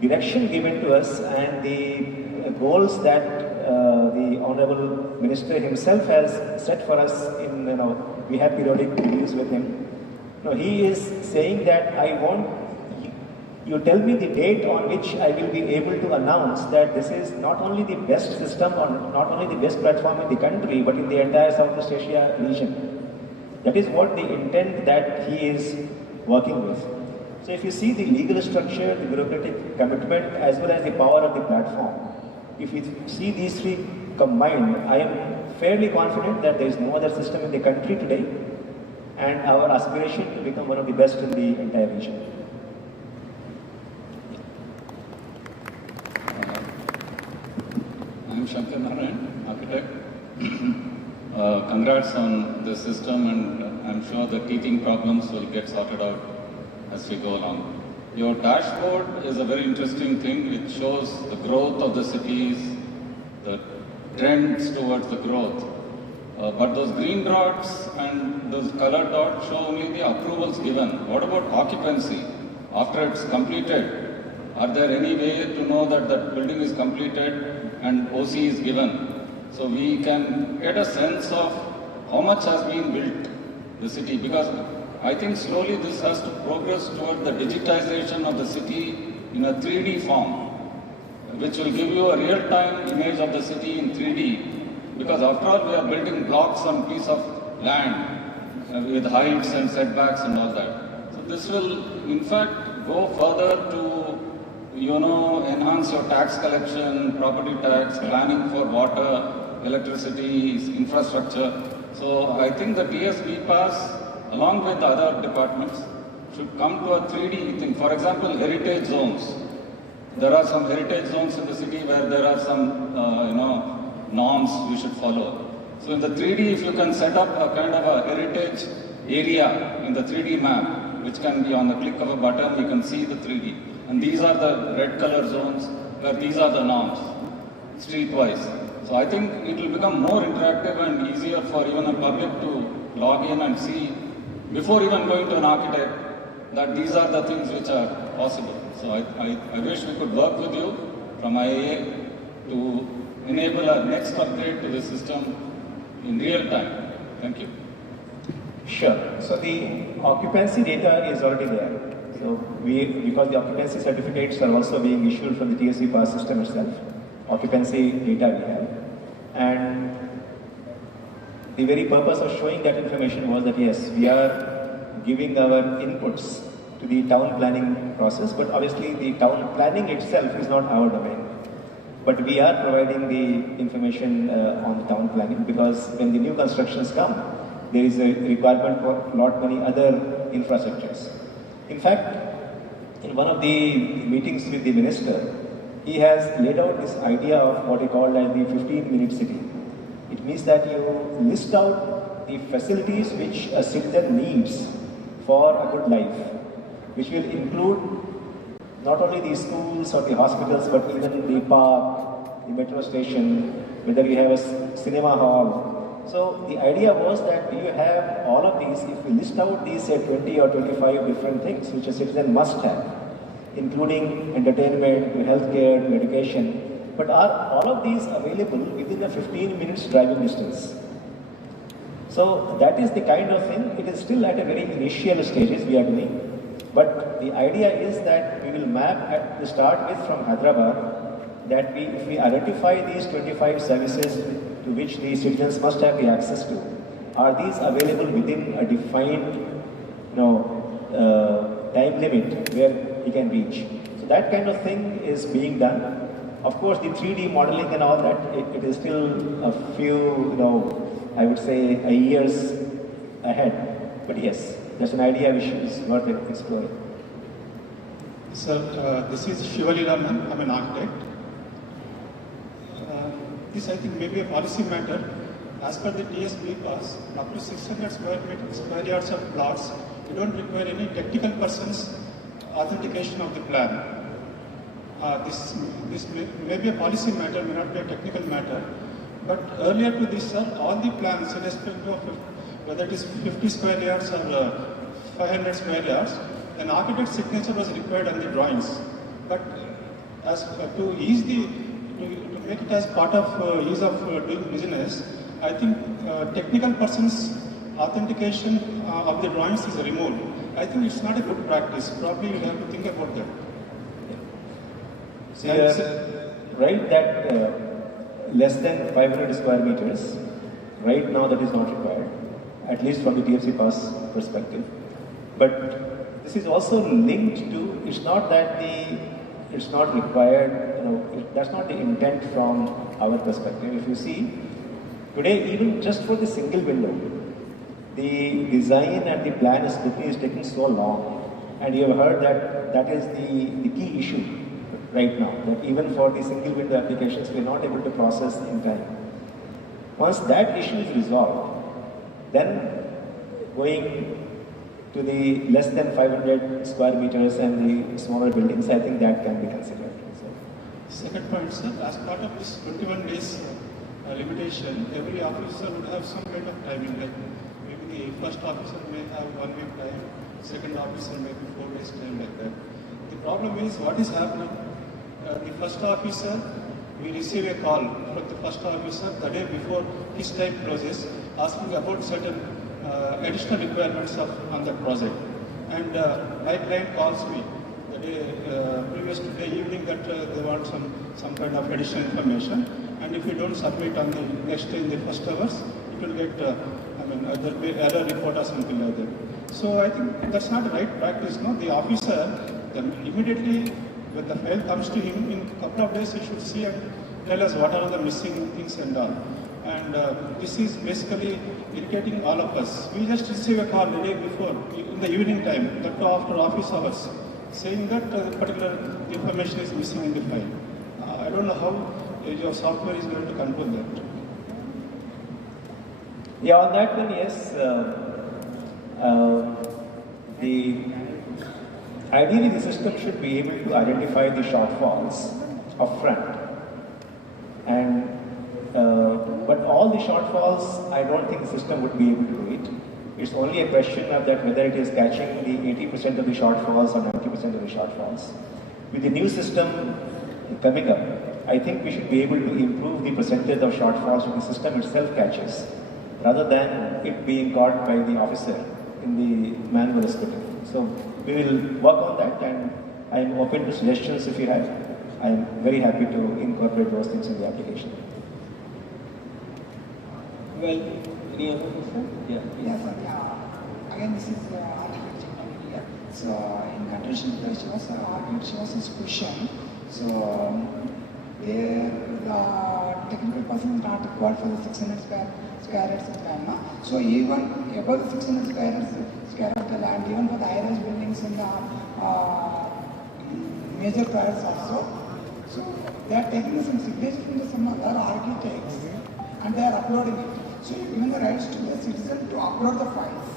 direction given to us and the goals that the Honorable Minister himself has set for us in, we have periodic reviews with him. He is saying that I want you tell me the date on which I will be able to announce that this is not only the best system or not only the best platform in the country, but in the entire Southeast Asia region. That is what the intent that he is working with. So if you see the legal structure, the bureaucratic commitment, as well as the power of the platform, if you see these three combined, I am fairly confident that there is no other system in the country today, and our aspiration to become one of the best in the entire region. I'm Shankar Narayan, architect. Congrats on the system, and I'm sure the teething problems will get sorted out as we go along. Your dashboard is a very interesting thing. It shows the growth of the cities, the trends towards the growth. But those green dots and those colored dots show only the approvals given. What about occupancy? After it's completed, are there any way to know that that building is completed and OC is given? So we can get a sense of how much has been built the city, because I think slowly this has to progress toward the digitization of the city in a 3D form, which will give you a real-time image of the city in 3D. Because after all, we are building blocks on piece of land with heights and setbacks and all that. So this will, in fact, go further to, enhance your tax collection, property tax, planning for water, electricity, infrastructure. So I think the TS-bPASS, along with other departments, should come to a 3D thing. For example, heritage zones. There are some heritage zones in the city where there are some, norms we should follow. So in the 3D, if you can set up a kind of a heritage area in the 3D map, which can be on the click of a button, you can see the 3D. And these are the red color zones where these are the norms, streetwise. So I think it will become more interactive and easier for even a public to log in and see, before even going to an architect, that these are the things which are possible. So I wish we could work with you from IIA to enable our next upgrade to the system in real time. Thank you. Sure. So the occupancy data is already there. So because the occupancy certificates are also being issued from the TS-bPASS system itself, occupancy data we have. And the very purpose of showing that information was that yes, we are giving our inputs to the town planning process, but obviously the town planning itself is not our domain. But we are providing the information on the town planning, because when the new constructions come, there is a requirement for lot many other infrastructures. In fact, in one of the meetings with the minister, he has laid out this idea of what he called as the 15-minute city. It means that you list out the facilities which a citizen needs for a good life, which will include not only the schools or the hospitals, but even the park, the metro station, whether you have a cinema hall. So the idea was that you have all of these, if we list out these 20 or 25 different things which a citizen must have, including entertainment, healthcare, education, but are all of these available within a 15 minutes driving distance? So that is the kind of thing. It is still at a very initial stages we are doing. But the idea is that we will map to start with from Hyderabad, that if we identify these 25 services to which the citizens must have the access to, are these available within a defined time limit where he can reach. So that kind of thing is being done. Of course, the 3D modeling and all that, it is still a few, I would say a years ahead. But yes, there's an idea which is worth exploring. Sir, this is Shivali Raman. I'm an architect. This, I think, may be a policy matter. As per the TS-bPASS, up to 600 square yards of plots, you don't require any technical person's authentication of the plan. This may be a policy matter, may not be a technical matter. But earlier to this, sir, all the plans, irrespective of whether it is 50 square yards or 500 square yards, an architect's signature was required on the drawings. But as to ease to make it as part of ease of doing business, I think technical person's authentication of the drawings is removed. I think it's not a good practice. Probably you have to think about that. So you are right that less than 500 square meters, right now that is not required, at least from the TS-bPASS perspective. But this is also linked to, it's not that it's not required, that's not the intent from our perspective. If you see, today even just for the single window, the design and the plan is taking so long. And you have heard that that is the key issue right now, that even for the single window applications, we are not able to process in time. Once that issue is resolved, then going to the less than 500 square meters and the smaller buildings, I think that can be considered. Second point, sir, as part of this 21 days limitation, every officer would have some kind of timing, like maybe the first officer may have 1 week time, second officer maybe 4 days time, like that. The problem is what is happening. The first officer, we receive a call from the first officer the day before his time closes, asking about certain additional requirements on the project. And my client calls me the day previous to the evening that they want some kind of additional information. And if you don't submit on the next day in the first hours, it will get, there will be error report or something like that. So I think that's not the right practice. No, the officer immediately when the file comes to him, in a couple of days he should see and tell us what are the missing things and all. And this is basically irritating all of us. We just receive a call the day before, in the evening time, that after office hours, saying that particular information is missing in the file. I don't know how your software is going to control that. Yeah, on that one, yes. Ideally, the system should be able to identify the shortfalls upfront. And but all the shortfalls, I don't think the system would be able to do it. It's only a question of that whether it is catching the 80% of the shortfalls or 90% of the shortfalls. With the new system coming up, I think we should be able to improve the percentage of shortfalls that the system itself catches, rather than it being caught by the officer in the manual scripting. So we will work on that, and I am open to suggestions if you have. I am very happy to incorporate those things in the application. Well, any other question? Yeah. Yes, sir. Again, this is architect here. So in continuation to Shiva's question, so there the technical person is not required for the 600 square yards of land. So even above the 600 square yards of the land, even for the high-rise buildings and the major projects also, so they are taking some signatures from some other architects and they are uploading it. So you given the rights to the citizen to upload the files.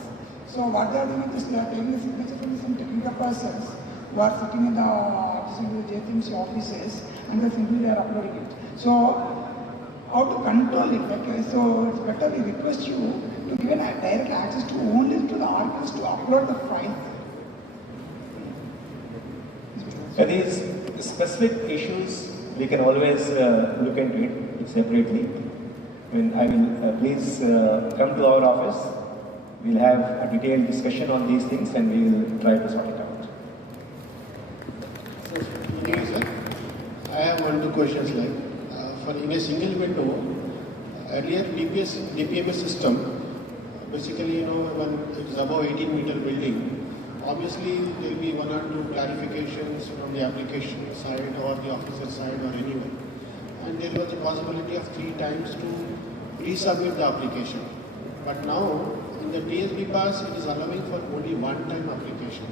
So what they are doing is they are taking the signature from some technical persons who are sitting in the JTMC offices, and they are uploading it. So how to control it? So it's better we request you to give a direct access to only to the archives to upload the file. These specific issues, we can always look into it separately. I will please come to our office. We'll have a detailed discussion on these things and we will try to sort it out. Okay, sir. I have 1-2 questions for in a single window, earlier DPMS system, basically when it is above 18-meter building, obviously there will be one or two clarifications from the application side or the officer side or anyone. And there was a possibility of 3 times to resubmit the application. But now, in the TS-bPASS, it is allowing for only one-time application.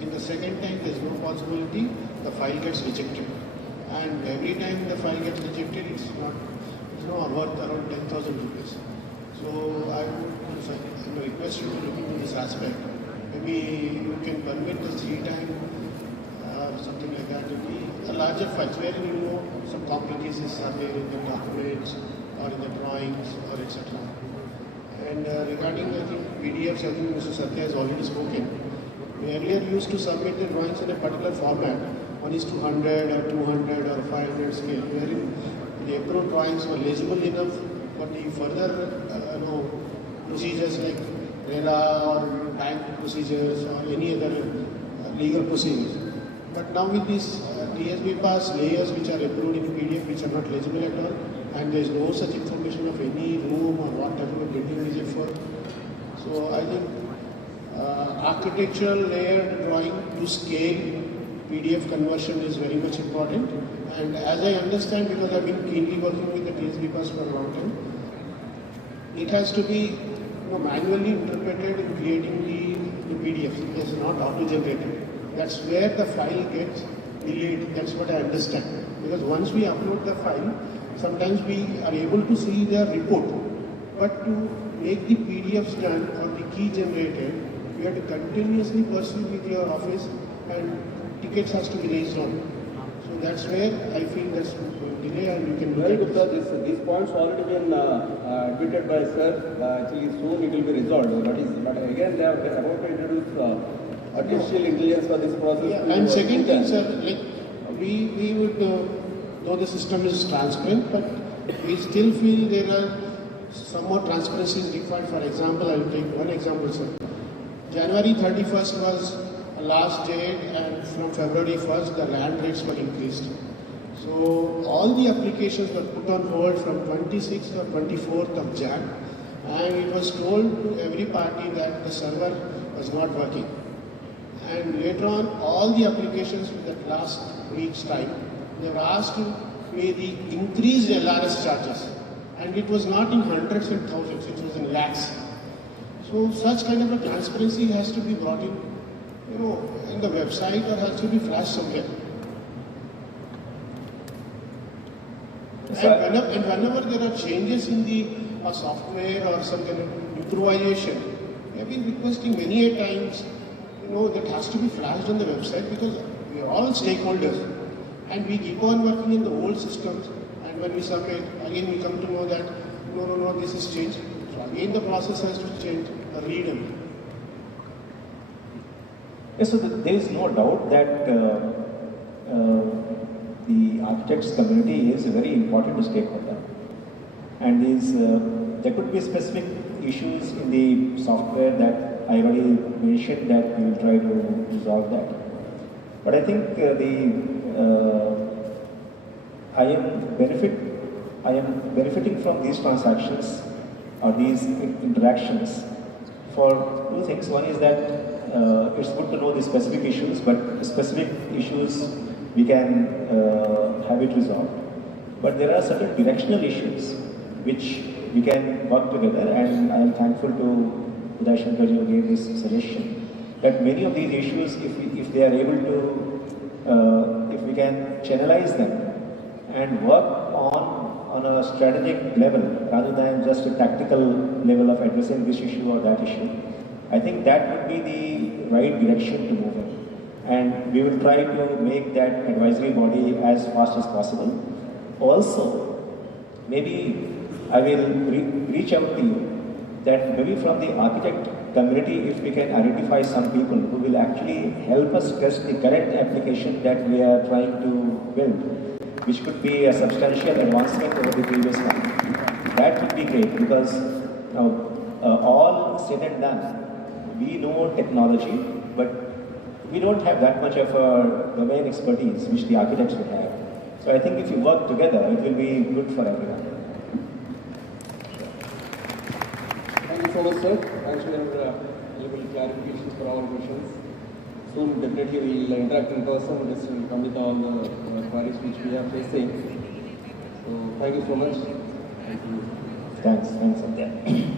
In the second time, there is no possibility, the file gets rejected. And every time the file gets rejected, it's worth around 10,000 rupees. So I would request you to look into this aspect. Maybe you can permit the 3 times, something like that, to be a larger files where you know some complications are there in the documents or in the drawings or etc. And regarding the PDFs, I think Mr. Satya has already spoken. We earlier used to submit the drawings in a particular format, 1:100 or 200 or 500 scale, wherein the approved drawings were legible enough for the further procedures like RERA or bank procedures or any other legal procedures. But now with these TS-bPASS layers which are approved in PDF which are not legible at all, and there is no such information of any room or what type of building is it for. So I think architectural layered drawing to scale PDF conversion is very much important. And as I understand, because I've been keenly working with the TS-bPASS for a long time, it has to be manually interpreted in creating the PDFs. It is not auto-generated. That's where the file gets delayed. That's what I understand. Because once we upload the file, sometimes we are able to see the report. But to make the PDFs done or the key generated, we have to continuously pursue with your office and tickets has to be raised on. So that's where I feel that's delay and you can do it. Sir, these points already been admitted by sir. Actually soon it will be resolved. But again they are about to introduce artificial intelligence for this process. Yeah. And second thing, sir, like we would though the system is transparent, but we still feel there are some more transparency is required. For example, I will take one example, sir. January 31st was a last date, and from February 1st, the land rates were increased. So all the applications were put on hold from 26th or 24th of Jan, and it was told to every party that the server was not working. And later on, all the applications with that last week's time, they were asked to pay the increased LRS charges. And it was not in hundreds and thousands, it was in lakhs. So such kind of a transparency has to be brought in, in the website or has to be flashed somewhere. And whenever there are changes in the software or some kind of improvisation, we have been requesting many a times, that has to be flashed on the website because we are all stakeholders and we keep on working in the old systems, and when we submit, again we come to know that no, this is changed. So again the process has to change, read them. Yes, so there is no doubt that the architects community is a very important stakeholder, and there could be specific issues in the software that I already mentioned that we will try to resolve that. But I think I am benefiting from these transactions or these interactions for two things. One is that it's good to know the specific issues, but specific issues we can have it resolved. But there are certain directional issues which we can work together, and I am thankful to Uday Shankar ji who gave this suggestion that many of these issues, if they are able to, if we can channelize them and work on a strategic level rather than just a tactical level of addressing this issue or that issue, I think that would be the right direction to move in. And we will try to make that advisory body as fast as possible. Also, maybe I will reach out to you that maybe from the architect community, if we can identify some people who will actually help us test the current application that we are trying to build, which could be a substantial advancement over the previous one. That would be great because all said and done, we know technology, but we don't have that much of a domain expertise which the architects would have. So I think if you work together, it will be good for everyone. Thank you so much, sir. Thanks for your valuable clarifications for our questions. soon definitely we will interact in person. This will come with all the queries which we are facing. So thank you so much. Thank you. Thanks, Satya.